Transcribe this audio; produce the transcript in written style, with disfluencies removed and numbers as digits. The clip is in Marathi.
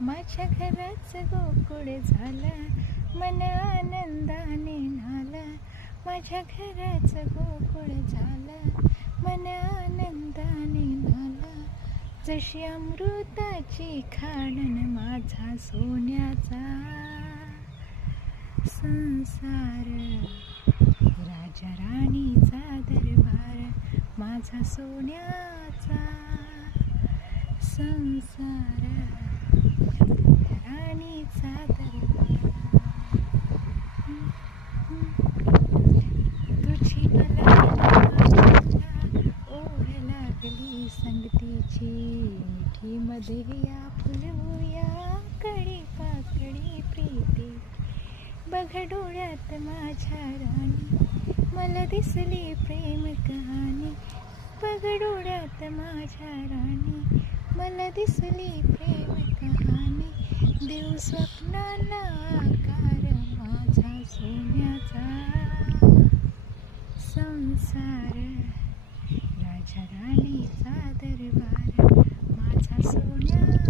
माझ्या घराचं गोकुळ झालं, मन आनंदाने नालं. माझ्या घराचं गोकुळ झालं, मन आनंदाने नालं. जशी अमृताची खाणन माझा सोन्याचा संसार, राजा राणीचा दरबार, माझा सोन्याचा संसार, राणीचा दरबार. तुझी मला ओढ लागली संगतीची, मिठीमध्ये या फुलवूया कडी पाकडी प्रीती. बघ डोळ्यात माझ्या राणी, मला दिसली प्रेम कहाणी. बघ डोळ्यात माझ्या राणी, मला दिसली प्रेम कहाणी. देव स्वप्नाला आकार, माझा सोन्याचा संसार, राजा राणीचा दरबार, माझा सोन्या